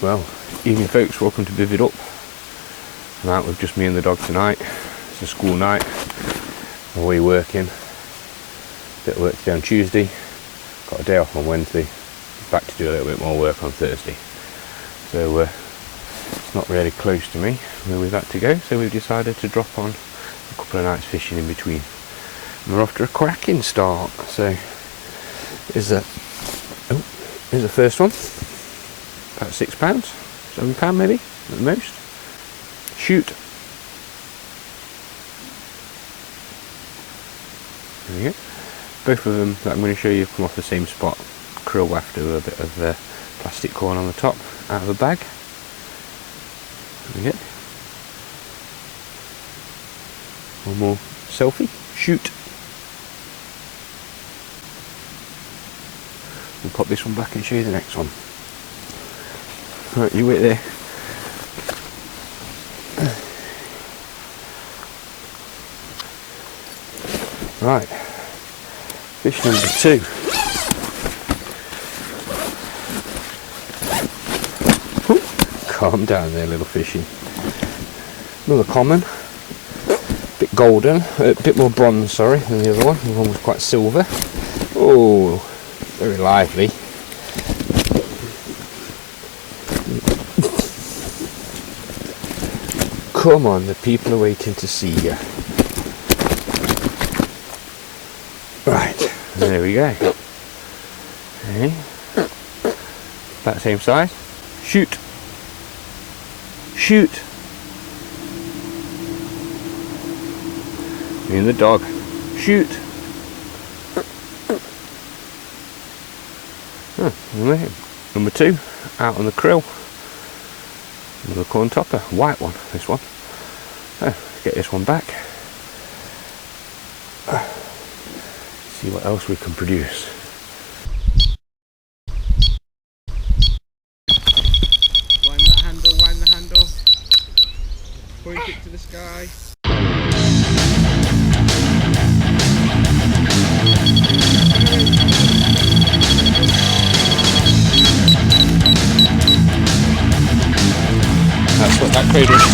Well, evening folks, welcome to Bivvied Up. I'm out with just me and the dog tonight. It's a school night. Away working. Bit of work today on Tuesday. Got a day off on Wednesday. Back to do a little bit more work on Thursday. So it's not really close to me where we've had to go, so we've decided to drop on a couple of nights fishing in between. And we're off to a cracking start. So here's the first one. About £6, £7 maybe at the most. Shoot. There you go. Both of them that I'm going to show you have come off the same spot. Krill wafted with a bit of plastic corn on the top out of a bag. There we go. One more selfie. Shoot. We'll pop this one back and show you the next one. Right, you wait there. Right, fish number 2. Ooh, calm down there, little fishy. Another common, bit golden, a bit more bronze, sorry, than the other one. The one was quite silver. Oh, very lively. Come on, the people are waiting to see you. Right, there we go. Okay. That same size. Shoot. Shoot. Me and the dog. Shoot. Number 2, out on the krill. Another corn topper, white one, this one. Let's get this one back. See what else we can produce. Wind the handle. Point it to the sky. That's what that crate is.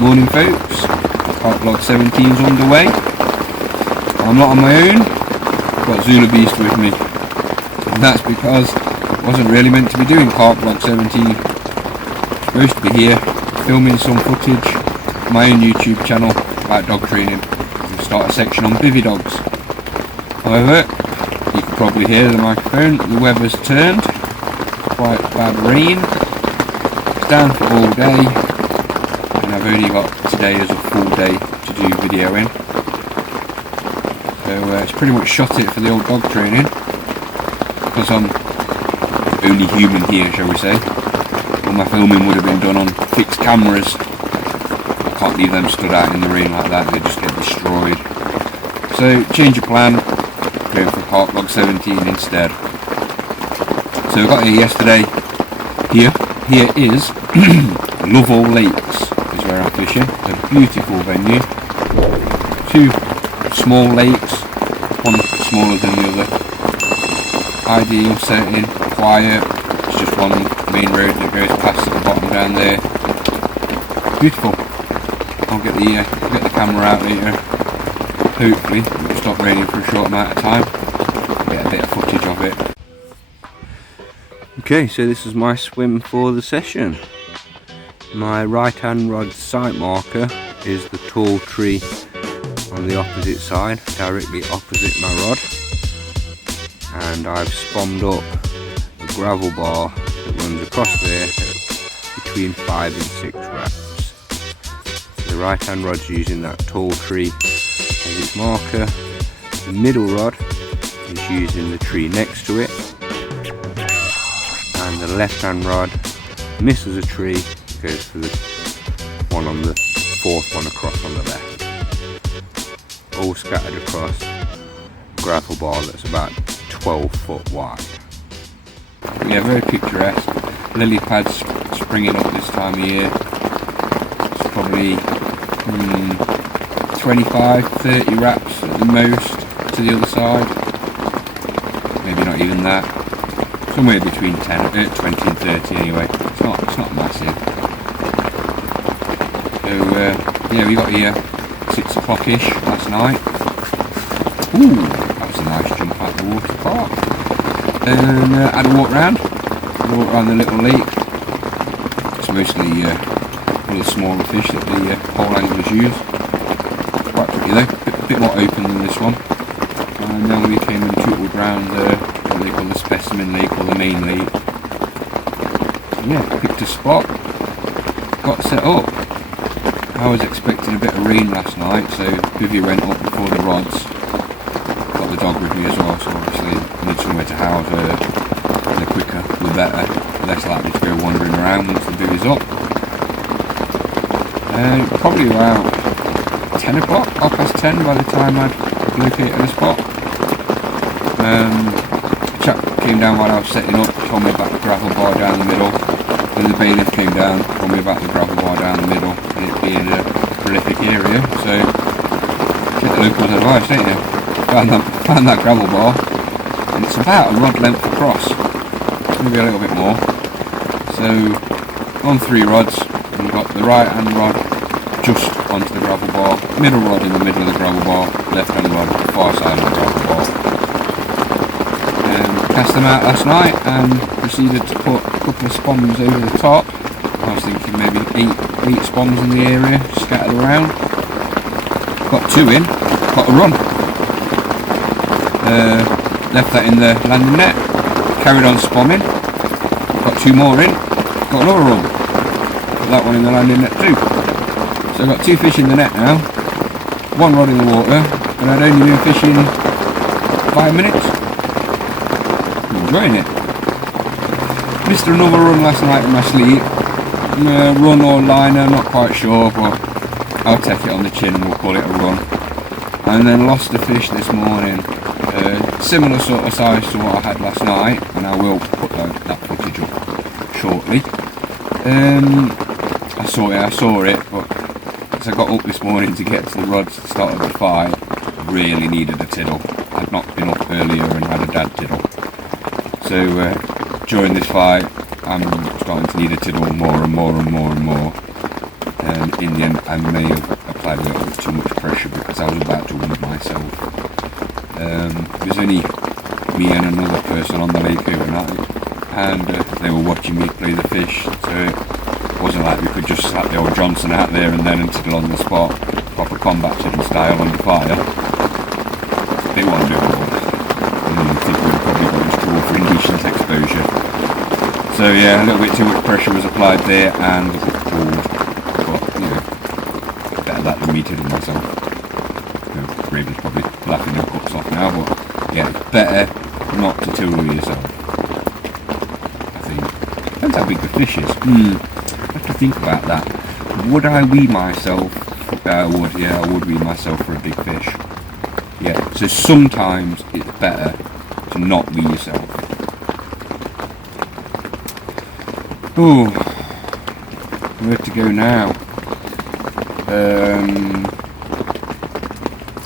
Morning folks, Carp Vlog 17's underway. I'm not on my own, I've got Zula Beast with me. And that's because I wasn't really meant to be doing Carp Vlog 17. I'm supposed to be here filming some footage for my own YouTube channel about dog training and start a section on bivvy dogs. However, you can probably hear the microphone, the weather's turned, quite bad rain, it's down for all day. And I've only got today as a full day to do video in, so it's pretty much shot it for the old dog training, because I'm only human here, shall we say. All my filming would have been done on fixed cameras. I can't leave them stood out in the rain like that, they just get destroyed. So change of plan, going for Carp Vlog 17 instead. So I got here yesterday. Here is Lovells Lake where I'm fishing. It's a beautiful venue. 2 small lakes, one smaller than the other. Ideal setting, quiet. It's just one main road that goes past at the bottom down there. Beautiful. I'll get the camera out later. Hopefully it'll stop raining for a short amount of time. Get a bit of footage of it. Okay, so this is my swim for the session. My right hand rod sight marker is the tall tree on the opposite side, directly opposite my rod, and I've spommed up a gravel bar that runs across there between 5 and 6 wraps. The right hand rod's using that tall tree as its marker. The middle rod is using the tree next to it, and the left hand rod misses a tree, goes for the one on the fourth one across on the left. All scattered across a gravel bar that's about 12 foot wide. Yeah, very picturesque. Lily pads springing up this time of year. It's probably 25-30 wraps at the most to the other side. Maybe not even that. Somewhere between 20 and 30 anyway. It's not massive. So yeah, we got here 6 o'clock-ish last night. Ooh, that was a nice jump out the water park. And had a walk round the little lake. It's mostly all the smaller fish that the pole anglers use. Quite pretty though, bit more open than this one. And then we came and tootled round what they call the specimen lake or the main lake. Yeah, picked a spot, got set up. I was expecting a bit of rain last night, so Bivvied went up before the rods. Got the dog with me as well, so obviously I need somewhere to house her. The quicker, the better. Less likely to go wandering around once the Bivvied's up. Probably about 10 o'clock, 10:30 by the time I'd located a spot. A chap came down while I was setting up, told me about the gravel bar down the middle. Then the bailiff came down, told me about the gravel bar down the middle, and it being a prolific area, so take the locals' advice, don't you? Found that gravel bar, and it's about a rod length across, maybe a little bit more. So on 3 rods, and we've got the right hand rod just onto the gravel bar, middle rod in the middle of the gravel bar, left hand rod far side of the gravel bar. Cast them out last night and proceeded to put a couple of spawns over the top. I was thinking maybe 8 spawns in the area scattered around. Got 2 in, got a run. Left that in the landing net, carried on spawning, got 2 more in, got another run. Got that one in the landing net too. So I've got 2 fish in the net now, 1 rod in the water, and I'd only been fishing 5 minutes. Enjoying it. Missed another run last night in my sleep. Run or liner, not quite sure, but I'll take it on the chin and we'll call it a run. And then lost a fish this morning, similar sort of size to what I had last night, and I will put that footage up shortly. I saw it, but as I got up this morning to get to the rods at the start of the fight, I really needed a tiddle. I'd not been up earlier and had a dad tiddle. So during this fight, I'm starting to need a tiddle more and more. And in the end, I may have applied a little bit too much pressure because I was about to wound myself. There's only me and another person on the lake overnight, and they were watching me play the fish. So it wasn't like we could just slap the old Johnson out there and then tiddle on the spot, proper combat tiddle style under fire. They weren't doing it. I think we probably got this draw for indecent exposure. So yeah, a little bit too much pressure was applied there and the hook pulled. But, better that than me tiddle myself. Raven's probably laughing their cuts off now, but yeah, it's better not to tiddle yourself. I think. Depends how big the fish is. I have to think about that. Would I weed myself? I would weed myself for a big fish. Yeah, so sometimes it's better to not weed yourself. Ooh, where to go now?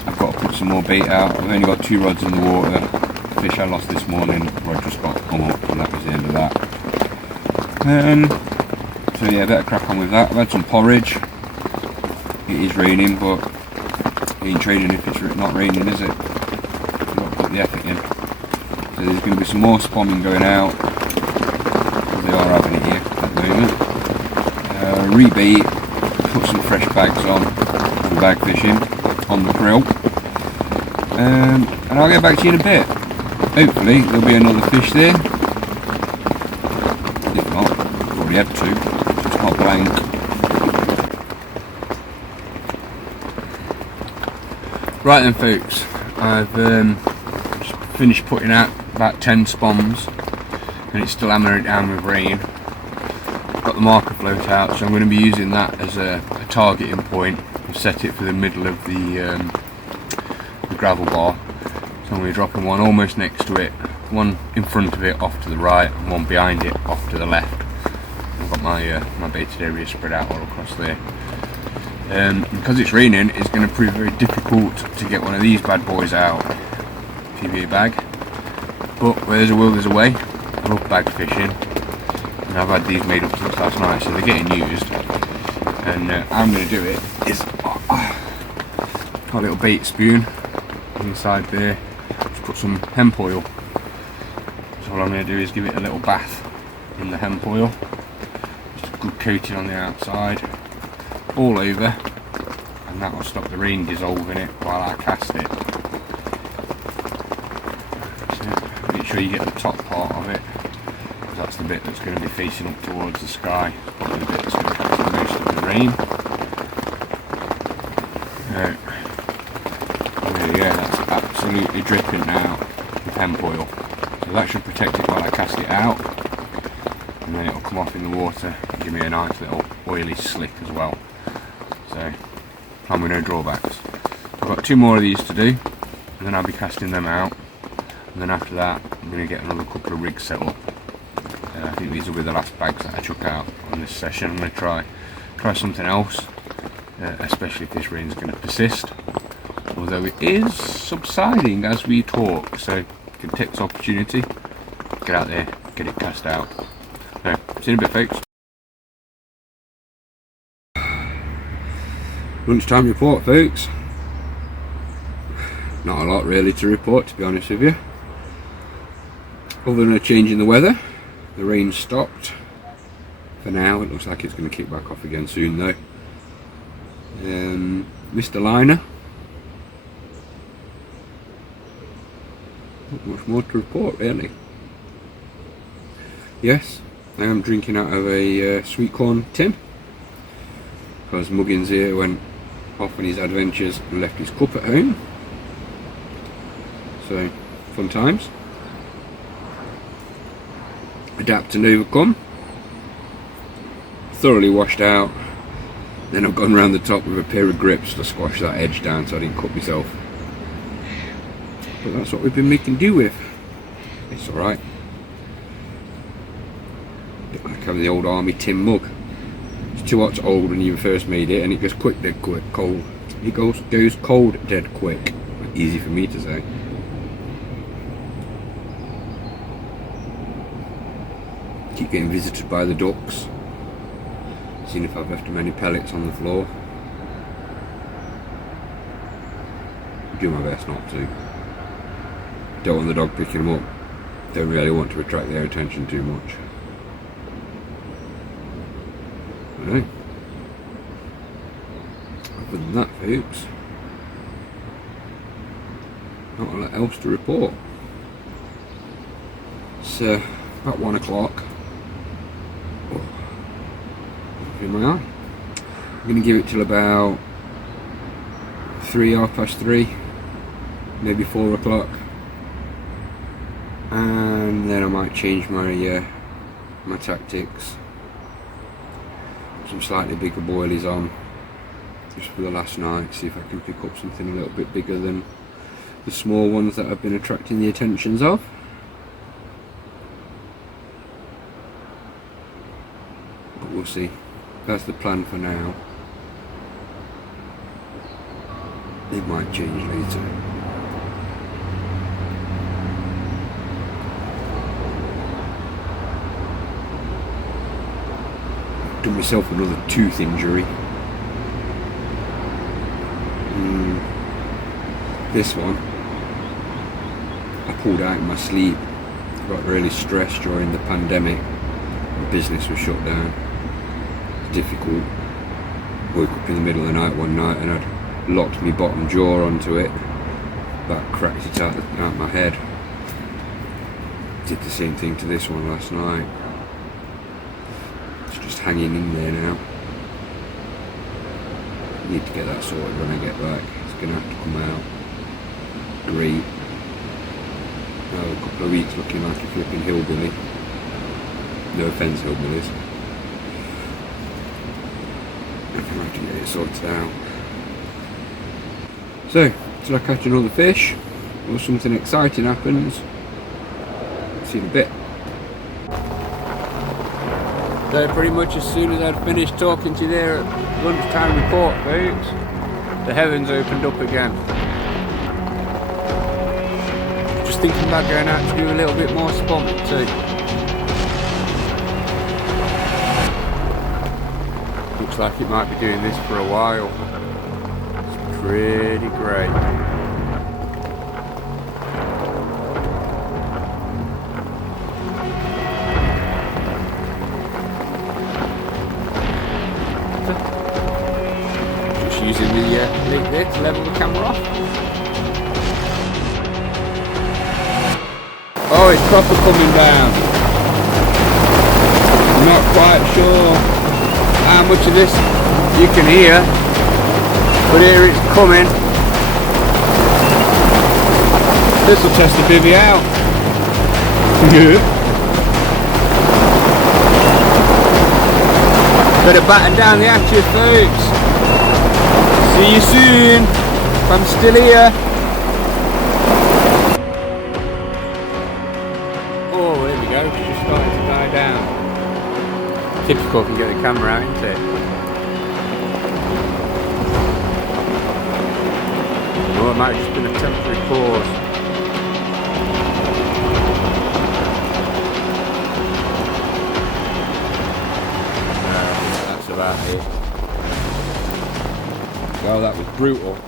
I've got to put some more bait out. I've only got 2 rods in the water. The fish I lost this morning, rod just got hung up, and that was the end of that. So yeah, better crack on with that. I've had some porridge. It is raining, but it ain't trading if it's not raining, is it? You've got to put the effort in. So there's going to be some more spamming going out. They are having it here at the moment. Rebait, put some fresh bags on for bag fishing on the grill. And I'll get back to you in a bit. Hopefully there'll be another fish there. If not, I've already had 2, so it's not blank. Right then folks, I've just finished putting out about 10 spoms and it's still hammering it down with rain. Got the marker float out, so I'm going to be using that as a targeting point. I've set it for the middle of the gravel bar, so I'm going to be dropping one almost next to it, one in front of it off to the right and one behind it off to the left. I've got my my baited area spread out all across there. Because it's raining, it's going to prove very difficult to get one of these bad boys out, PVA bag, but where there's a will there's a way. I love bag fishing and I've had these made up since last night, so they're getting used, and how I'm going to do it is got a little bait spoon inside there, just put some hemp oil. So all I'm going to do is give it a little bath in the hemp oil, just a good coating on the outside, all over, and that will stop the rain dissolving it while I cast it. So make sure you get the top part of it, because that's the bit that's going to be facing up towards the sky. It's probably the bit that's going to catch most of the rain. There you go, that's absolutely dripping now with hemp oil. So that should protect it while I cast it out, and then it'll come off in the water and give me a nice little oily slick as well. So, plan with no drawbacks. I've got 2 more of these to do, and then I'll be casting them out, and then after that I'm going to get another couple of rigs set up. I think these will be the last bags that I chuck out on this session. I'm going to try something else, especially if this rain is going to persist, although it is subsiding as we talk, so you can take this opportunity, get out there, get it cast out. So, see you in a bit, folks. Lunchtime report, folks. Not a lot really to report, to be honest with you, other than a change in the weather. The rain stopped for now. It looks like it's going to kick back off again soon though. Mr. Liner, not much more to report really. Yes, I am drinking out of a sweet corn tin, because Muggins here went off on his adventures and left his cup at home. So, fun times. Adapt and overcome. Thoroughly washed out. Then I've gone around the top with a pair of grips to squash that edge down so I didn't cut myself. But that's what we've been making do with. It's alright. Like having the old army tin mug. It's too hot to hold when you first made it, and it goes quick, dead quick, cold. It goes cold, dead quick. Easy for me to say. Keep getting visited by the ducks. Seeing if I've left them any pellets on the floor. Do my best not to. Don't want the dog picking them up. Don't really want to attract their attention too much. I know. Other than that, folks, not a lot else to report. It's about 1 o'clock. In my eye. I'm going to give it till about 3:30, maybe 4 o'clock, and then I might change my my tactics. Some slightly bigger boilies on just for the last night, see if I can pick up something a little bit bigger than the small ones that I've been attracting the attentions of. But we'll see. That's the plan for now. It might change later. Done myself another tooth injury. This one I pulled out in my sleep. I got really stressed during the pandemic. My business was shut down. Difficult. Woke up in the middle of the night one night and I'd locked my bottom jaw onto it. That cracked it out my head. Did the same thing to this one last night. It's just hanging in there now. Need to get that sorted when I get back. It's gonna have to come out. Great. Bivvied's looking like a flipping hillbilly. No offence, hillbillies. I can have to get it sorted out. So, till I catch another fish, or something exciting happens, see you in a bit. So pretty much as soon as I'd finished talking to you there at lunchtime report, folks, the heavens opened up again. Just thinking about going out to do a little bit more spotting too. Looks like it might be doing this for a while. It's pretty great. Just using the link there to level the camera off. Oh, it's proper coming down. I'm not quite sure how much of this you can hear, but here it's coming. This will test the bivvy out. Better batten down the hatches, folks. See you soon, if I'm still here. Oh, there we go, it's just starting to die down. Typical can get the camera out, isn't it? Oh, it might have just been a temporary pause. That's about it. Well, that was brutal.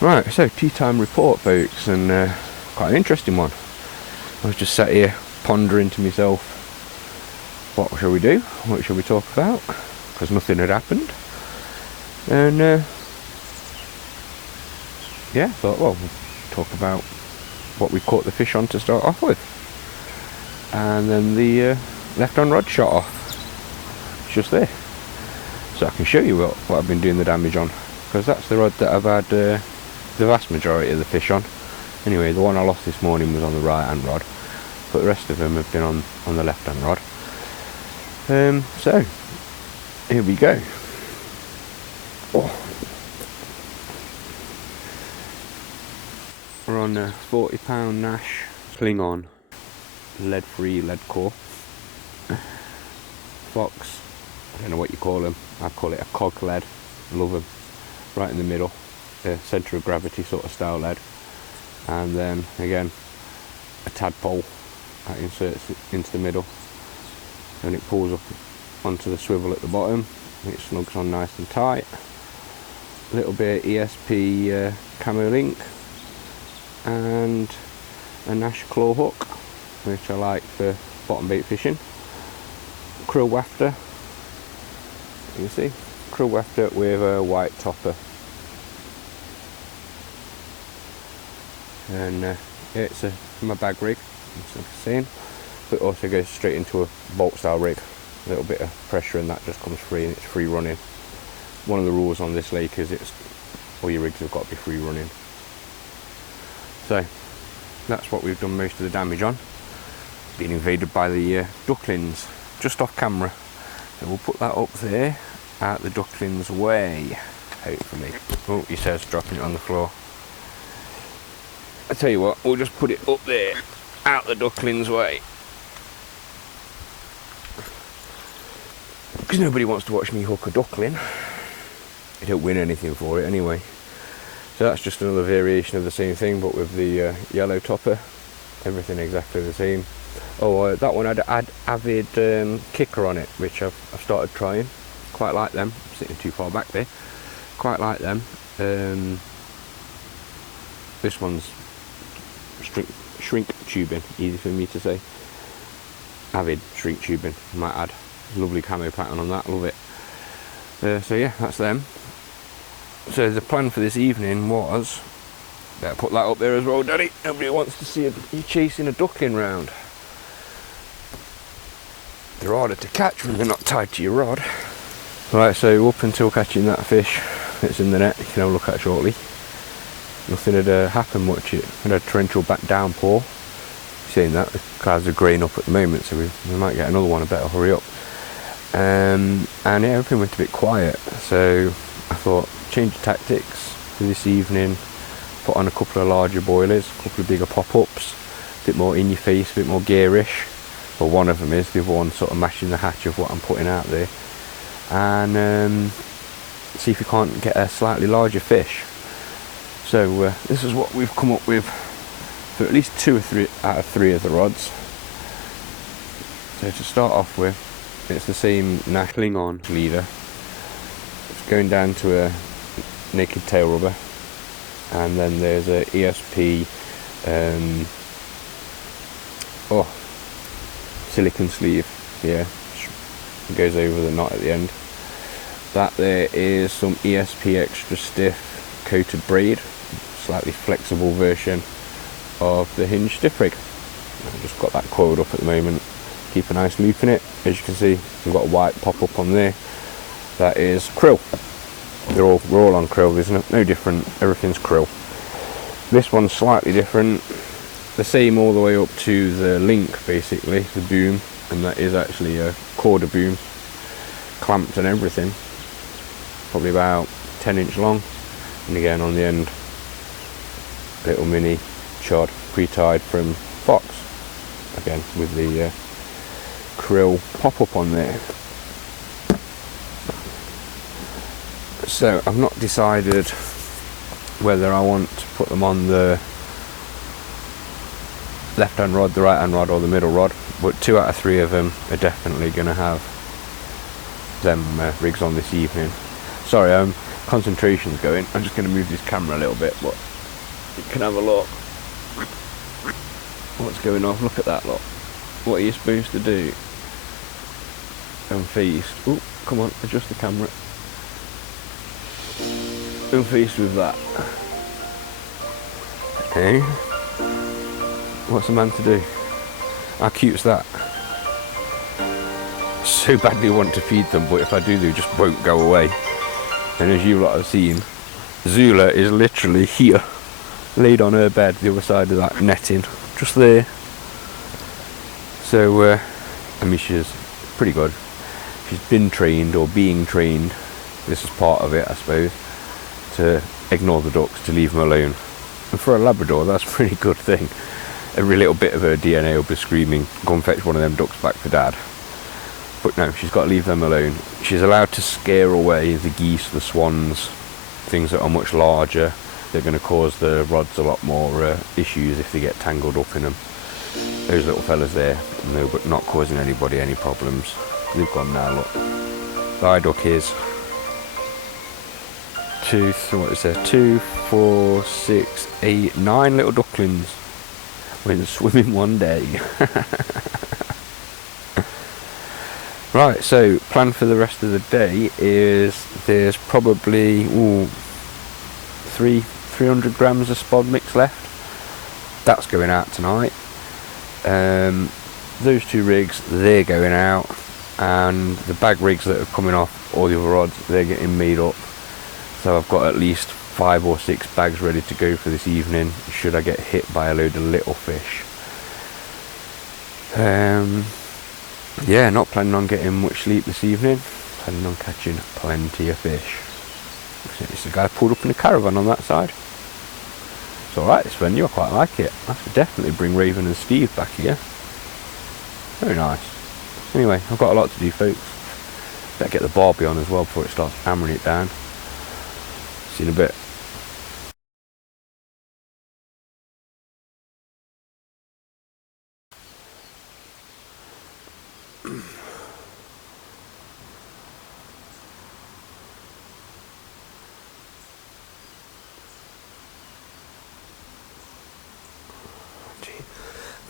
Right, so tea time report, folks, and quite an interesting one. I was just sat here pondering to myself, what shall we do? What shall we talk about? Because nothing had happened. And yeah, thought, well, we'll talk about what we caught the fish on to start off with. And then the left-on rod shot off. It's just there. So I can show you what I've been doing the damage on. Because that's the rod that I've had the vast majority of the fish on. Anyway, the one I lost this morning was on the right hand rod, but the rest of them have been on the left hand rod. So, here we go. Oh. We're on a 40-pound Nash Klingon lead-free lead core. Fox, I don't know what you call them, I call it a cog lead. Love them. Right in the middle, centre of gravity sort of style lead. And then again a tadpole that inserts it into the middle, and it pulls up onto the swivel at the bottom. It snugs on nice and tight. A little bit of ESP camo link, and a Nash claw hook, which I like for bottom bait fishing. Krill wafter, you can see, krill wafter with a white topper. And yeah, it's my bag rig, as I've seen, but also goes straight into a bolt style rig. A little bit of pressure and that just comes free, and it's free running. One of the rules on this lake is all your rigs have got to be free running. So that's what we've done most of the damage on. Being invaded by the ducklings just off camera, so we'll put that up there out the ducklings way, hopefully. Oh, he says dropping it on the floor. I tell you what, we'll just put it up there, out the ducklings' way. Because nobody wants to watch me hook a duckling. You don't win anything for it anyway. So that's just another variation of the same thing, but with the yellow topper. Everything exactly the same. Oh, that one had Avid kicker on it, which I've started trying. Quite like them. I'm sitting too far back there. Quite like them. This one's shrink tubing, easy for me to say. Avid shrink tubing, might add. Lovely camo pattern on that, love it. So yeah, that's them. So the plan for this evening was, better put that up there as well, Daddy. Nobody wants to see you chasing a duckling round. They're harder to catch when they're not tied to your rod. Right, so up until catching that fish that's in the net, you can have a look at shortly. nothing had happened much. It had a torrential back downpour. Seeing that, the clouds are greying up at the moment, so we might get another one. I better hurry up. And yeah, everything went a bit quiet, so I thought change of tactics for this evening, put on a couple of larger boilers, a couple of bigger pop-ups, a bit more in your face, a bit more gearish. Well, one of them is, the other one sort of mashing the hatch of what I'm putting out there, and see if we can't get a slightly larger fish. So this is what we've come up with for at least 2 or 3 out of 3 of the rods. So to start off with, it's the same Klingon leader. It's going down to a naked tail rubber, and then there's a ESP silicone sleeve. Yeah, it goes over the knot at the end. That there is some ESP extra stiff coated braid, slightly flexible version of the hinge stiff rig. I've just got that coiled up at the moment. Keep a nice loop in it. As you can see, we've got a white pop-up on there. That is krill. We're all on krill, isn't it? No different, everything's krill. This one's slightly different. The same all the way up to the link, basically, the boom, and that is actually a quarter boom, clamped and everything. Probably about 10-inch long, and again on the end, little mini chod pre-tied from Fox, again with the krill pop-up on there. So I've not decided whether I want to put them on the left hand rod, the right hand rod, or the middle rod, but 2 out of 3 of them are definitely going to have them rigs on this evening. Sorry, concentration's going. I'm just going to move this camera a little bit, but you can have a look. What's going on? Look at that lot. What are you supposed to do? Unfazed. Oh, come on, adjust the camera. Unfazed with that. Okay. What's a man to do? How cute's that? So badly want to feed them, but if I do, they just won't go away. And as you lot have seen, Zula is literally here, laid on her bed, the other side of that netting, just there. So, I mean, she's pretty good. She's been trained, or being trained, this is part of it, I suppose, to ignore the ducks, to leave them alone. And for a Labrador, that's a pretty good thing. Every little bit of her DNA will be screaming, go and fetch one of them ducks back for Dad. But no, she's got to leave them alone. She's allowed to scare away the geese, the swans, things that are much larger. They're going to cause the rods a lot more issues if they get tangled up in them. Those little fellas there, no, but not causing anybody any problems. They've gone now, look. The eye duck is 2, 4, 6, 8, 9 little ducklings went swimming one day. Right, so plan for the rest of the day is there's probably 300 grams of spod mix left. That's going out tonight. Those 2 rigs, they're going out, and the bag rigs that are coming off, all the other rods, they're getting made up. So I've got at least 5 or 6 bags ready to go for this evening, should I get hit by a load of little fish. Yeah, not planning on getting much sleep this evening, planning on catching plenty of fish. It's the guy pulled up in a caravan on that side. It's alright, this venue, I quite like it. I should definitely bring Raven and Steve back here. Very nice. Anyway, I've got a lot to do, folks. Better get the barbie on as well before it starts hammering it down. See you in a bit.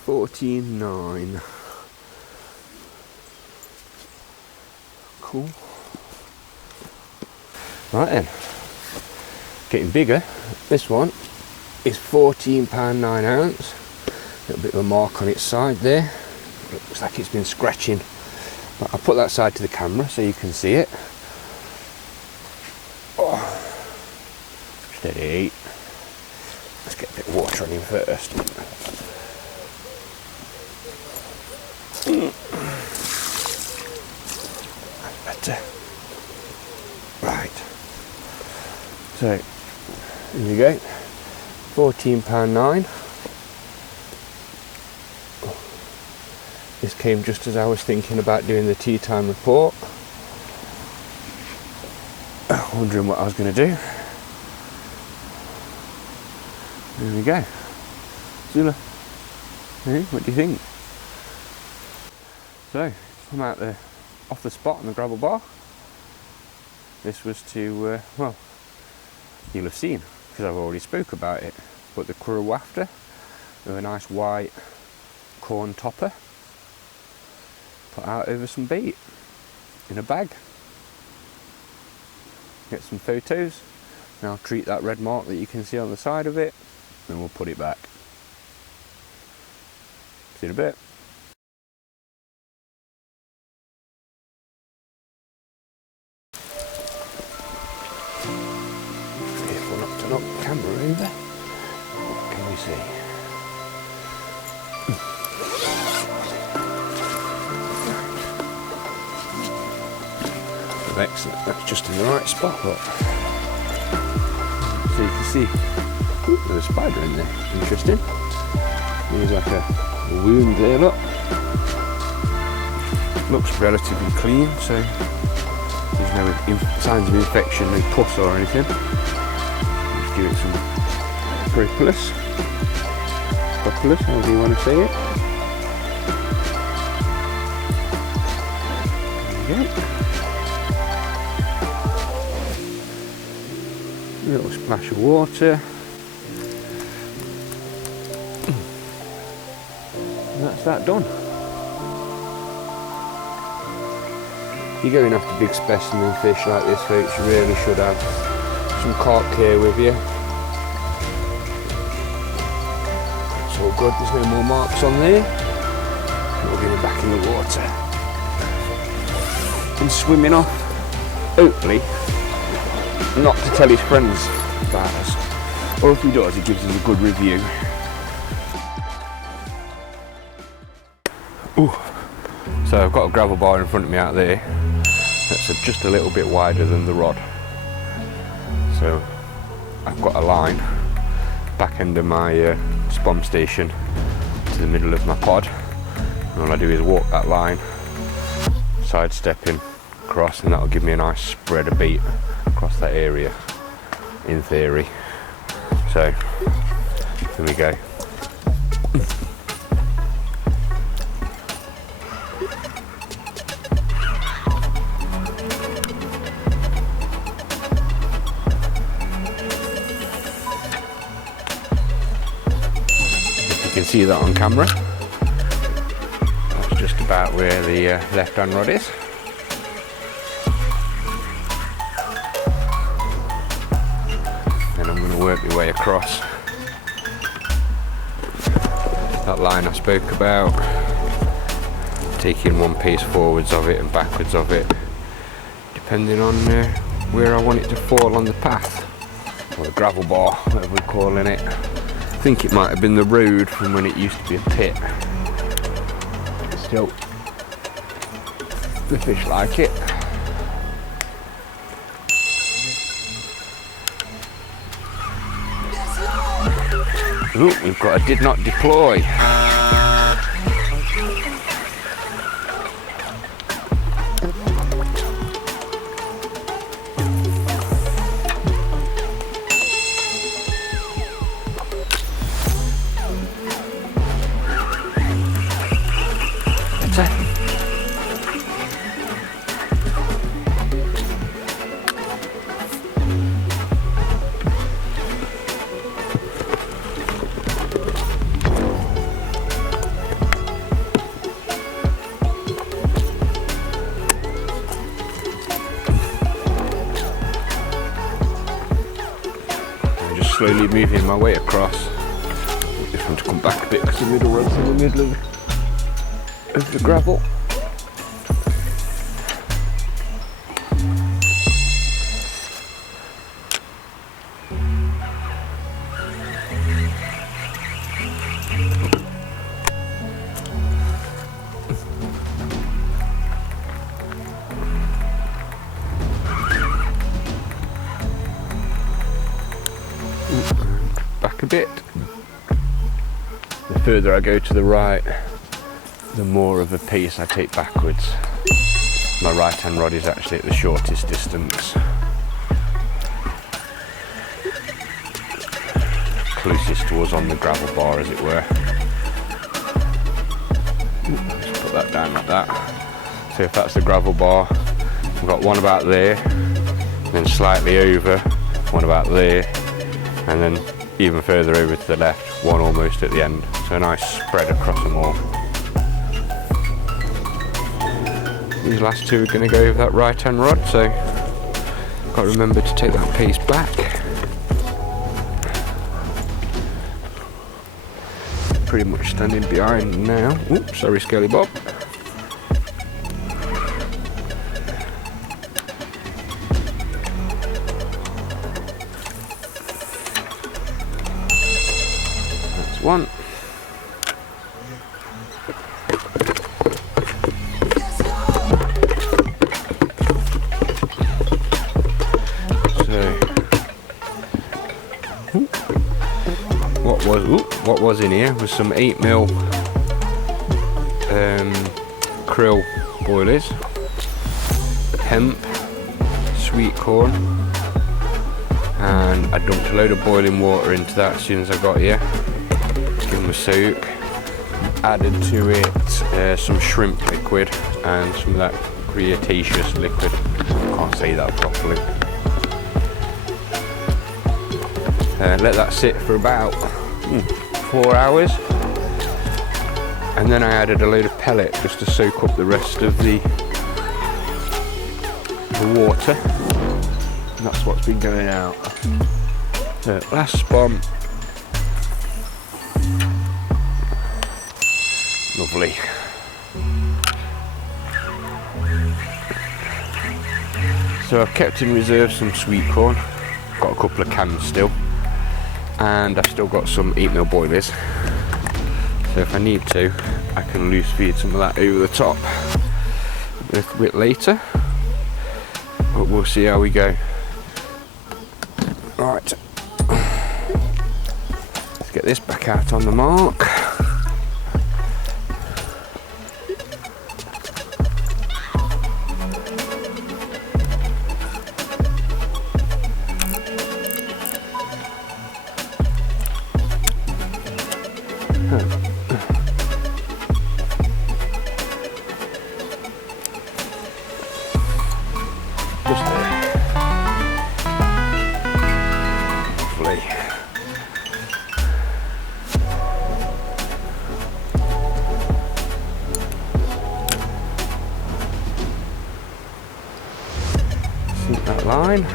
$14.9. Cool. Right then, getting bigger. This one is £14.9. Little bit of a mark on its side there. Looks like it's been scratching. But I'll put that side to the camera so you can see it. Oh. Steady. water on him first. That's better. Right. So, here we go. £14.9. This came just as I was thinking about doing the tea time report. Wondering what I was going to do. There we go. Zula, hey, what do you think? So, I'm out there off the spot on the gravel bar. This was to, well, you'll have seen, because I've already spoke about it, but the currow wafter with a nice white corn topper put out over some bait in a bag. Get some photos, and I'll treat that red mark that you can see on the side of it, and we'll put it back. See you in a bit. Careful not to knock the camera over. What can we see? Excellent, that's just in the right spot, look. So you can see, ooh, there's a spider in there, interesting. There's like a wound there, look. Looks relatively clean, so there's no signs of infection, no pus or anything. Just give it some propolis, however you want to say it. There you go. A little splash of water. And that's that done. You're going after big specimen fish like this, folks, you really should have some carp care with you. It's all good, there's no more marks on there. We'll get it back in the water. And swimming off, hopefully, not to tell his friends about us, or if he does, he gives us a good review. Ooh. So I've got a gravel bar in front of me out there that's just a little bit wider than the rod. So I've got a line back end of my spom station to the middle of my pod, and all I do is walk that line, sidestepping across, and that'll give me a nice spread of bait across that area, in theory. So here we go. If you can see that on camera, that's just about where the left hand rod is. Work your way across that line I spoke about, taking one pace forwards of it and backwards of it, depending on where I want it to fall on the path, or the gravel bar, whatever we're calling it. I think it might have been the road from when it used to be a pit, but still, the fish like it. Look, we've got a did not deploy. Slowly moving my way across. Just want to come back a bit because the middle rod's in the middle of the gravel. back a bit. The further I go to the right, the more of a pace I take backwards. My right hand rod is actually at the shortest distance, closest to us on the gravel bar, as it were. Just put that down like that. So if that's the gravel bar, we've got one about there, then slightly over, one about there, and then even further over to the left, one almost at the end. So a nice spread across them all. These last two are going to go over that right hand rod, so got to remember to take that piece back. Pretty much standing behind now. Oops, sorry Skelly Bob. That's one. What was in here was some 8mm krill boilies, hemp, sweet corn, and I dumped a load of boiling water into that as soon as I got here. Give them a soak. Added to it some shrimp liquid and some of that Cretaceous liquid. I can't say that properly. Let that sit for about 4 hours, and then I added a load of pellet just to soak up the rest of the water, and that's what's been going out. So last spawn, lovely. So I've kept in reserve some sweet corn, got a couple of cans still, and I've still got some 8mm boilies, so if I need to I can loose feed some of that over the top a little bit later, but we'll see how we go. Right, let's get this back out on the mark. Just there. Lovely. See that line?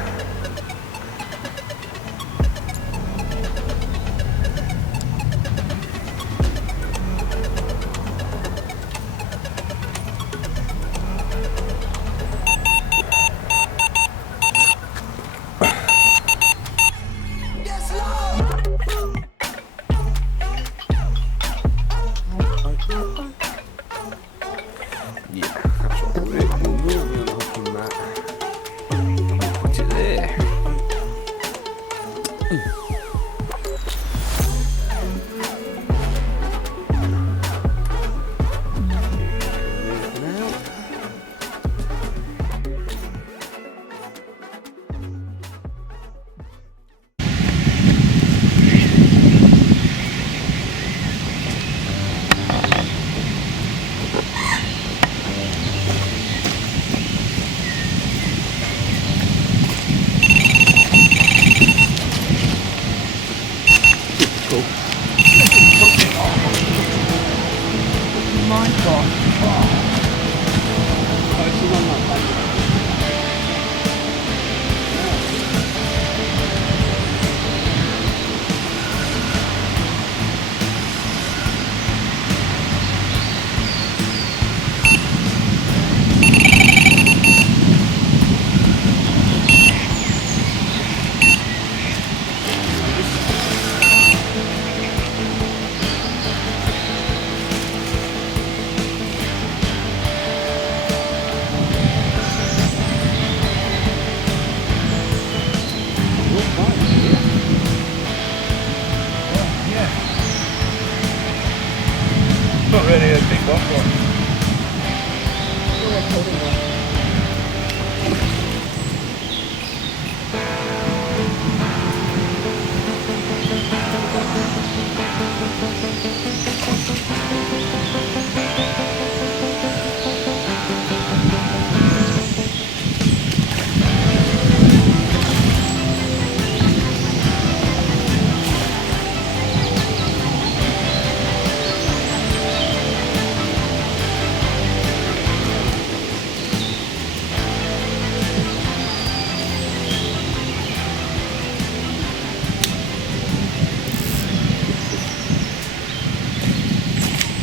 really a big bottle.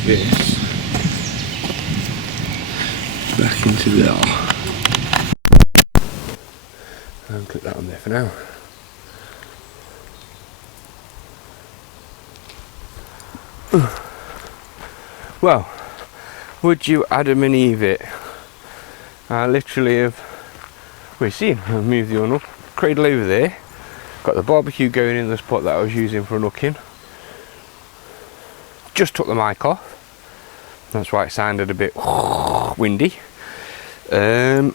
This back into there and click that on there for now. Well, would you Adam and Eve it? I literally have, we've seen, I'll move the one up, cradle over there, got the barbecue going in the spot that I was using for nooking, just took the mic off, that's why it sounded a bit windy, and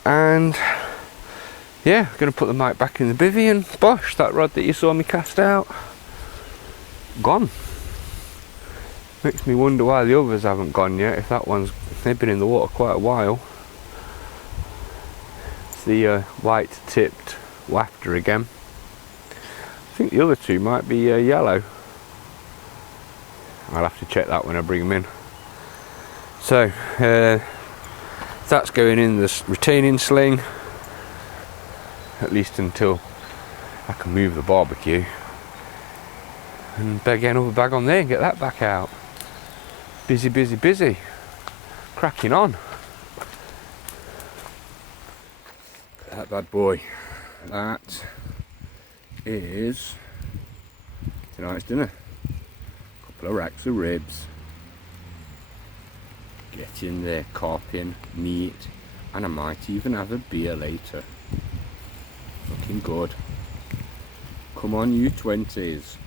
yeah, going to put the mic back in the bivvy, and bosh, that rod that you saw me cast out, gone. Makes me wonder why the others haven't gone yet, if that one's, they've been in the water quite a while. It's the white tipped wafter again. I think the other two might be yellow. I'll have to check that when I bring them in. So that's going in this retaining sling, at least until I can move the barbecue, and get another bag on there and get that back out. Busy, busy, busy. Cracking on. That bad boy. That is tonight's dinner. Couple of racks of ribs. Get in there, carp in, meat, and I might even have a beer later. Looking good. Come on, you 20s.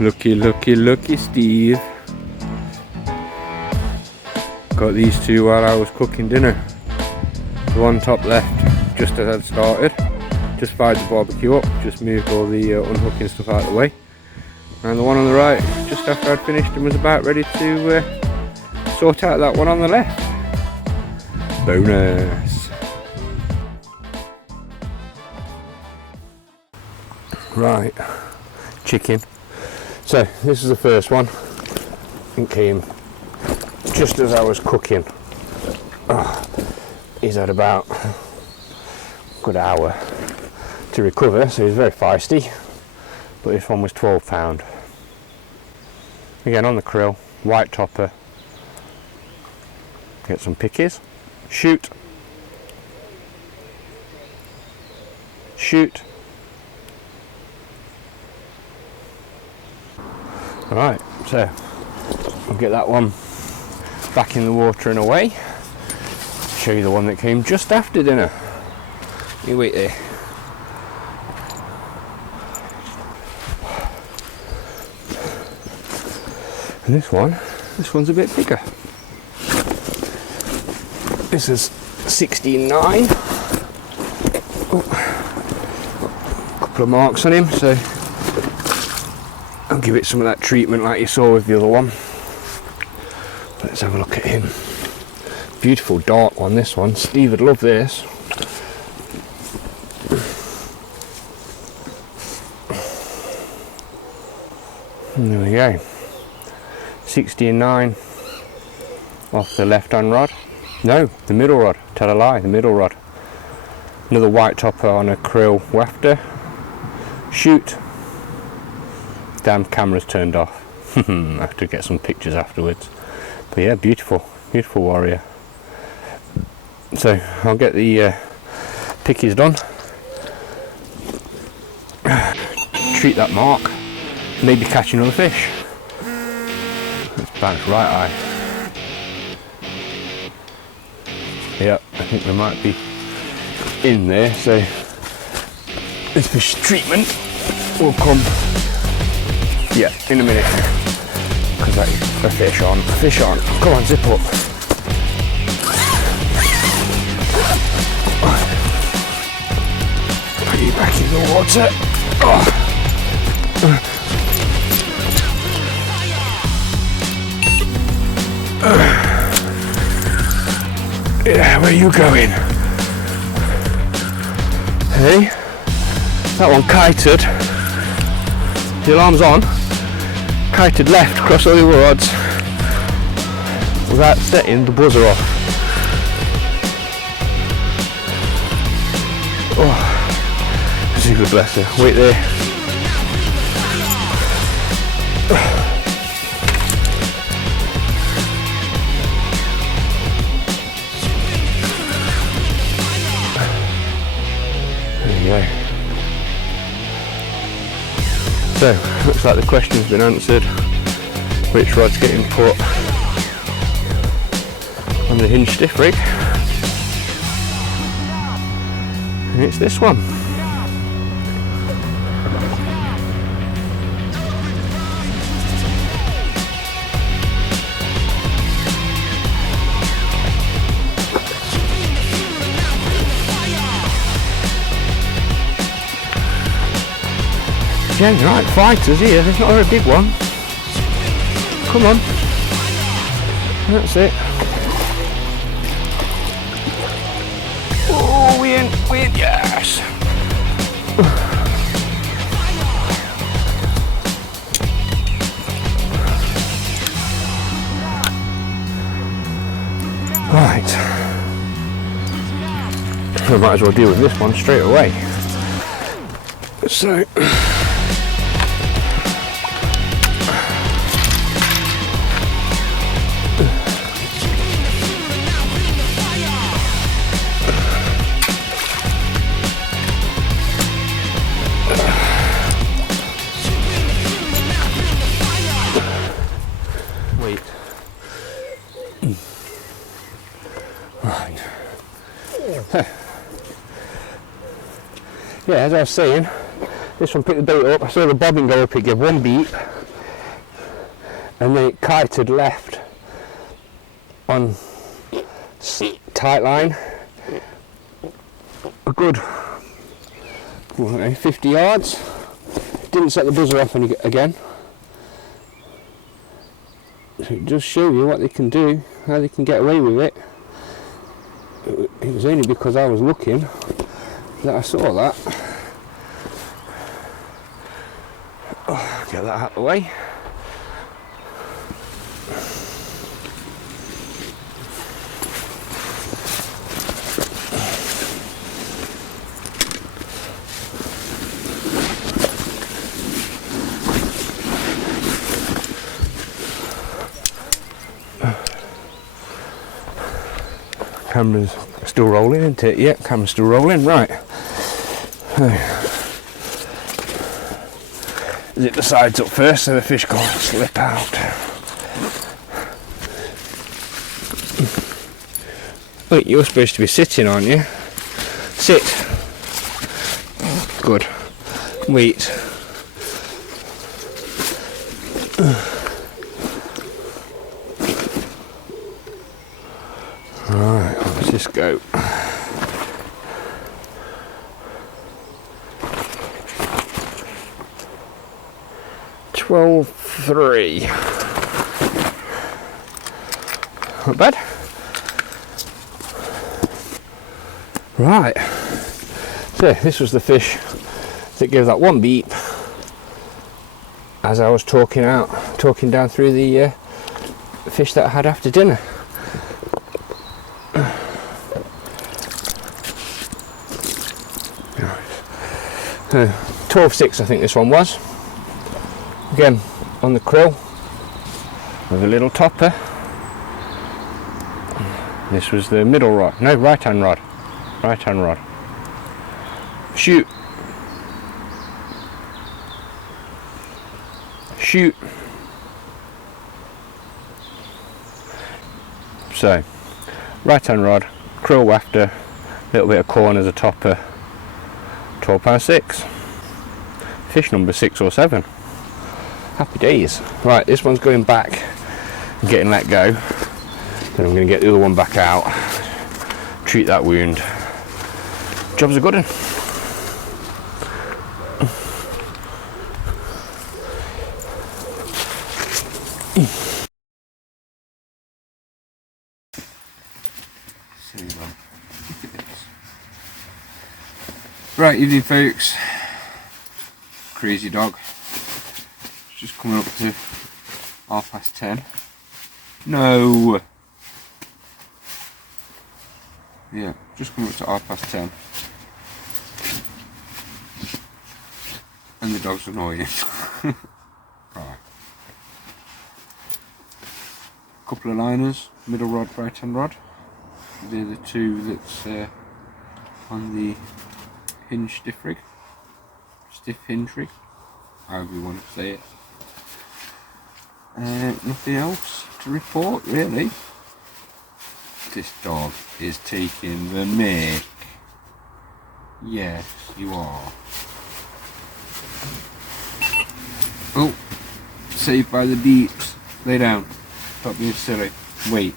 Lucky Steve. Got these two while I was cooking dinner. The one top left, just as I'd started. Just fired the barbecue up, just moved all the unhooking stuff out of the way. And the one on the right, just after I'd finished and was about ready to sort out that one on the left. Bonus. Right, chicken. So this is the first one. It came just as I was cooking. He's had about a good hour to recover, so he's very feisty. But this one was £12. Again on the krill, white topper. Get some pickies. Shoot. Shoot. Alright, so I'll get that one back in the water and away. Show you the one that came just after dinner. You wait there. And this one's a bit bigger. This is 16.9. Oh, couple of marks on him, so I'll give it some of that treatment like you saw with the other one. Let's have a look at him. Beautiful dark one, this one. Steve would love this. And there we go. 16.9 off the left hand rod. No, the middle rod. Tell a lie, the middle rod. Another white topper on a krill wafter. Shoot. Damn camera's turned off. I have to get some pictures afterwards. But yeah, beautiful warrior. So I'll get the pickies done. Treat that mark. Maybe catch another fish. Let's bounce right eye. Yeah, I think there might be in there, so this fish treatment will come, yeah, in a minute. Because that is a fish on, come on, zip up. Put you back in the water. Oh. Yeah, where are you going? Hey, that one kited. The alarm's on. Kited left across all the rods without setting the buzzer off. Oh, super blesser. Wait there. So, looks like the question's been answered. Which rod's getting put on the hinge stiff rig? And it's this one. Yeah, right, fighters here, there's not a very big one. Come on. That's it. Oh, we in, yes! Right. I might as well deal with this one straight away. So, wait. Right. Yeah, as I was saying, this one picked the bait up. I saw the bobbin go up, it gave one beep, and then it kited left on tight line a good 50 yards. Didn't set the buzzer off again. So it does show you what they can do, how they can get away with it. It was only because I was looking that I saw that. Oh, get that out of the way. Camera's still rolling, isn't it? Yeah, camera's still rolling, right. Zip the sides up first so the fish can't slip out. Wait, you're supposed to be sitting, aren't you? Sit. Good. Wait. Right, let's just go. $12.3. Not bad. Right. So this was the fish that gave that one beep as I was talking down through the fish that I had after dinner. 12.6 I think this one was. Again on the krill with a little topper. This was the middle rod, no, right hand rod. Shoot. So right hand rod, krill wafter, little bit of corn as a topper. £12.6. Fish number 6 or 7. Happy days. Right, this one's going back and getting let go. Then I'm going to get the other one back out, treat that wound. Job's a good one. Right, evening folks. Crazy dog. It's just coming up to 10:30. No. Yeah, just coming up to 10:30. And the dog's annoying. Right. Couple of liners, middle rod, right hand rod. They're the two that's on the hinge stiff hinge rig, however you want to say it. Nothing else to report really. This dog is taking the mick. Yes, you are. Oh, saved by the beeps. Lay down. Stop being silly. Wait.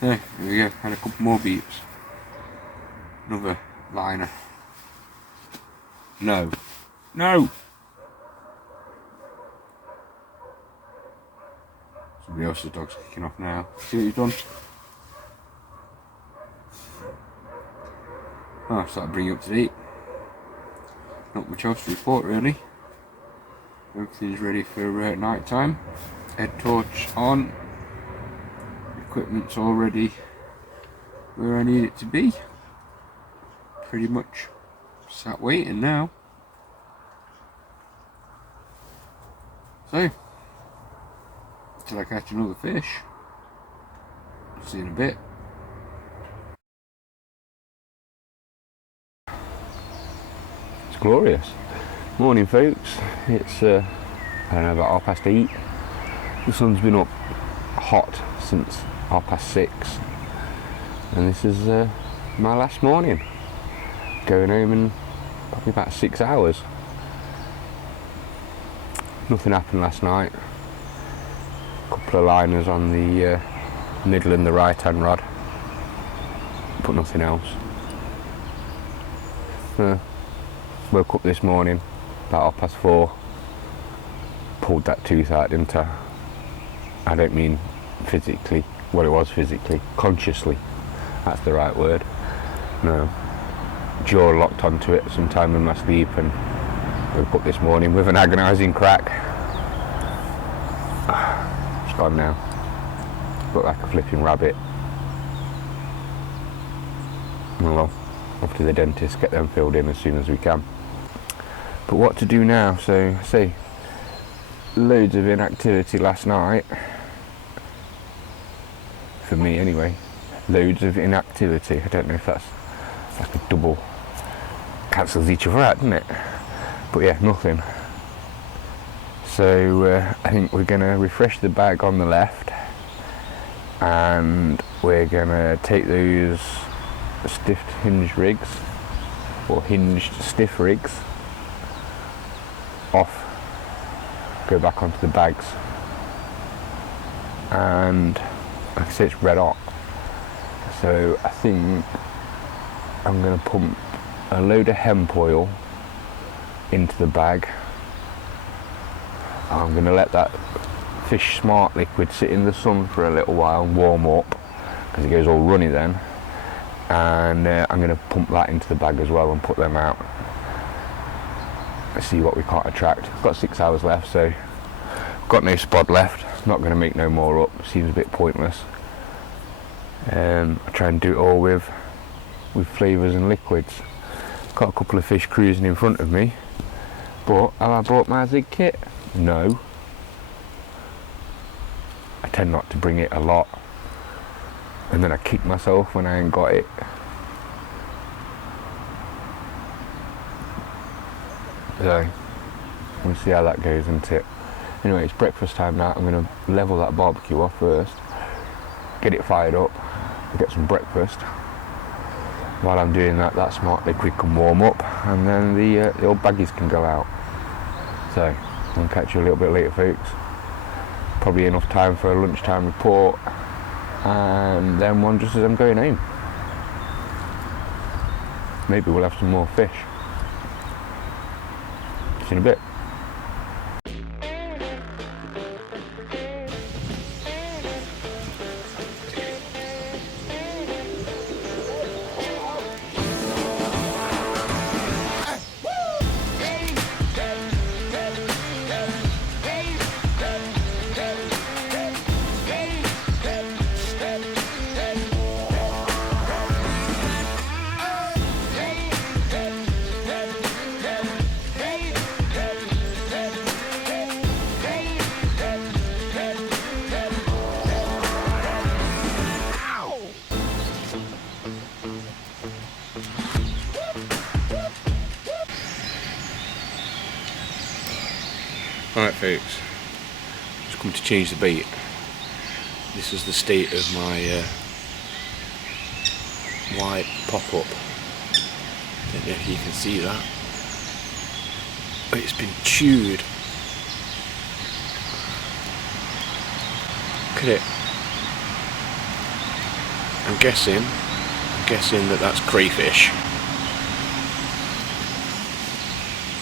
There we go. Had a couple more beeps. Another liner. No. Somebody else's dog's kicking off now. See what you've done? Oh, so that'll bring you up to date. Not much else to report really. Everything's ready for night time. Head torch on. Equipment's already where I need it to be. Pretty much sat waiting now. So, till I catch another fish. See you in a bit. It's glorious. Morning folks. It's I don't know, about 8:30. The sun's been up hot since 6:30. And this is my last morning. Going home in probably about 6 hours. Nothing happened last night. couple of liners on the middle and the right hand rod, but nothing else. Woke up this morning about 4:30, pulled that tooth out, didn't I? I don't mean physically, well it was physically, consciously, that's the right word. No, jaw locked onto it sometime in my sleep, and woke up this morning with an agonising crack. It's gone now. Look like a flipping rabbit. Oh well, off to the dentist, get them filled in as soon as we can. But what to do now? So, see, loads of inactivity last night. For me anyway. Loads of inactivity. I don't know if that's like a double, cancels each other out, doesn't it? But yeah, nothing. So I think we're going to refresh the bag on the left, and we're going to take those stiff hinge rigs, or hinged stiff rigs, off, go back onto the bags, and like I say, it's red hot. So I think I'm going to pump a load of hemp oil into the bag. I'm going to let that Fish Smart liquid sit in the sun for a little while and warm up, because it goes all runny then, and I'm going to pump that into the bag as well and put them out. Let's see what we can't attract. I've got 6 hours left, so I've got no spod left. I'm not going to make no more up, seems a bit pointless. I try and do it all with flavours and liquids. Got a couple of fish cruising in front of me, but have I brought my zig kit? No. I tend not to bring it a lot, and then I kick myself when I ain't got it. So we'll see how that goes, isn't it? Anyway, it's breakfast time now. I'm going to level that barbecue off first, get it fired up, get some breakfast. While I'm doing that, that Smart liquid can warm up, and then the old baggies can go out. So I'll catch you a little bit later, folks. Probably enough time for a lunchtime report, and then one just as I'm going home. Maybe we'll have some more fish. See you in a bit. Alright folks, just come to change the bait. This is the state of my white pop-up. Don't know if you can see that, but it's been chewed. Look at it. I'm guessing that that's crayfish,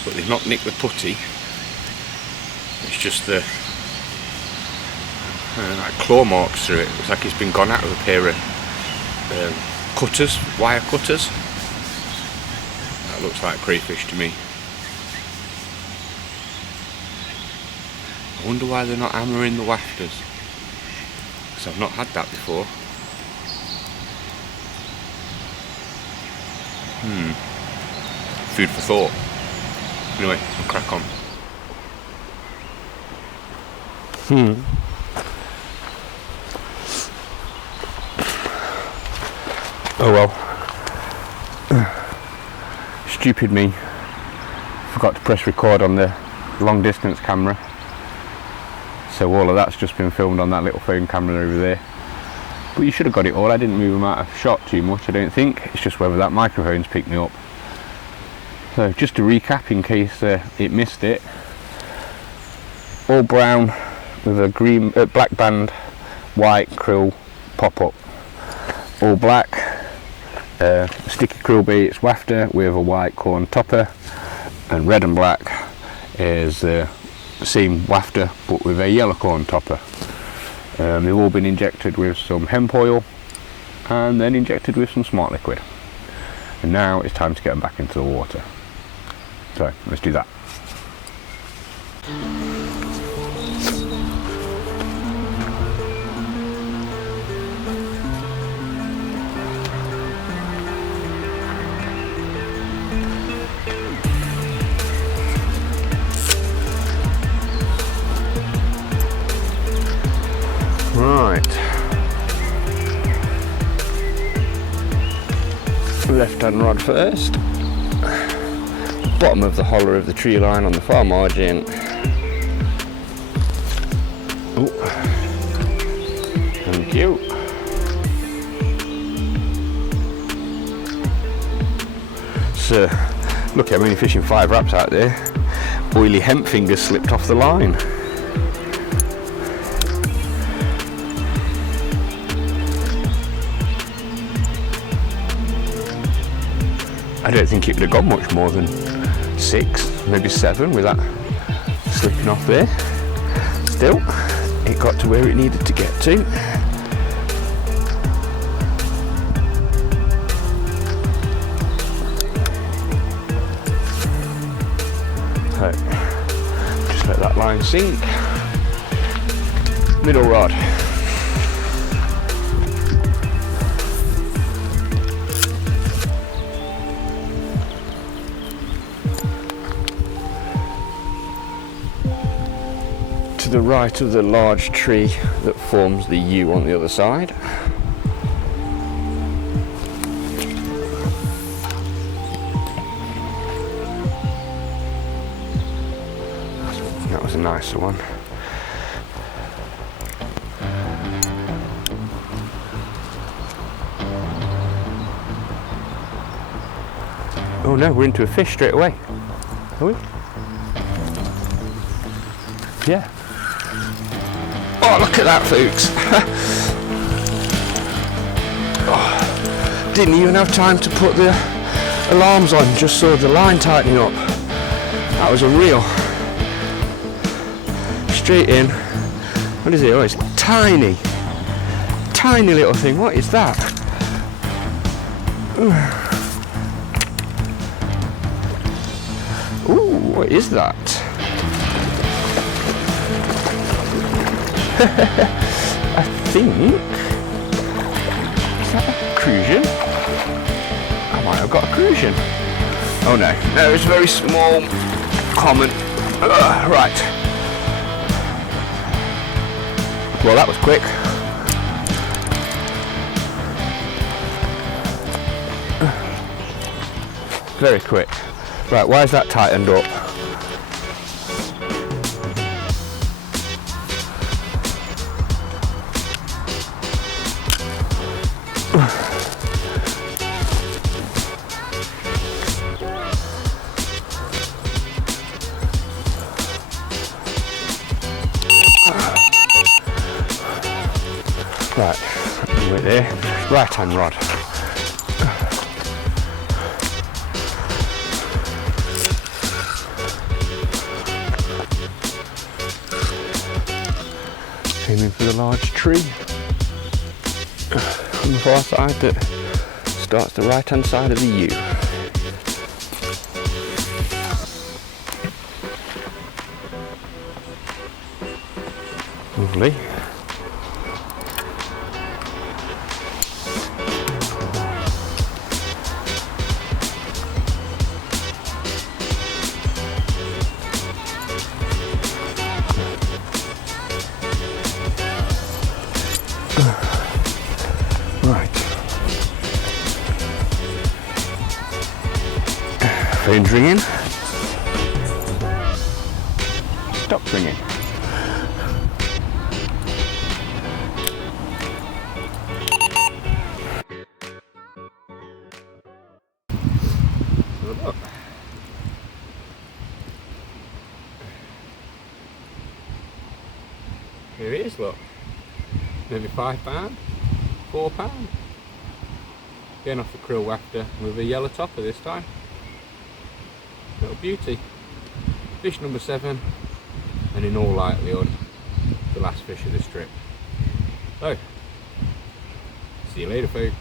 but they've not nicked the putty. It's just the like claw marks through it. It's like it's been gone out with a pair of cutters, wire cutters. That looks like crayfish to me. I wonder why they're not hammering the wafters, because I've not had that before. Food for thought. Anyway, I'll crack on. Oh well. Stupid me. Forgot to press record on the long distance camera. So all of that's just been filmed on that little phone camera over there. But you should have got it all. I didn't move them out of shot too much, I don't think. It's just whether that microphone's picked me up. So just to recap in case it missed it. All brown with a green, black band, white krill pop-up. All black, sticky krill beaks wafter with a white corn topper, and red and black is the same wafter but with a yellow corn topper. They've all been injected with some hemp oil and then injected with some smart liquid. And now it's time to get them back into the water. So let's do that. Right. Left hand rod first. Bottom of the hollow of the tree line on the far margin. Oh, thank you. So, look, I'm only fishing 5 wraps out there. Oily hemp fingers slipped off the line. I don't think it would have gone much more than 6, maybe 7 with that slipping off there. Still, it got to where it needed to get to. So, just let that line sink. Middle rod. To the right of the large tree that forms the U on the other side. That was a nicer one. Oh no, we're into a fish straight away. Are we? Yeah. Oh, look at that, folks. Oh, didn't even have time to put the alarms on, just saw the line tightening up. That was a reel. Straight in. What is it? Oh, it's tiny. Tiny little thing. What is that? Ooh, what is that? I think, is that a crucian? I might have got a crucian. Oh no, no, it's a very small, common. Right. Well, that was quick. Very quick. Right, why is that tightened up? Right, wait there. Right hand rod. Aiming for the large tree on the far side that starts the right hand side of the U. Lovely. Phone's ringing. Stop ringing. Look. Here he is, look. Maybe £5, £4. Getting off the krill wafter with a yellow topper this time. Little beauty. Fish number 7, and in all likelihood, the last fish of this trip. So, see you later, folks.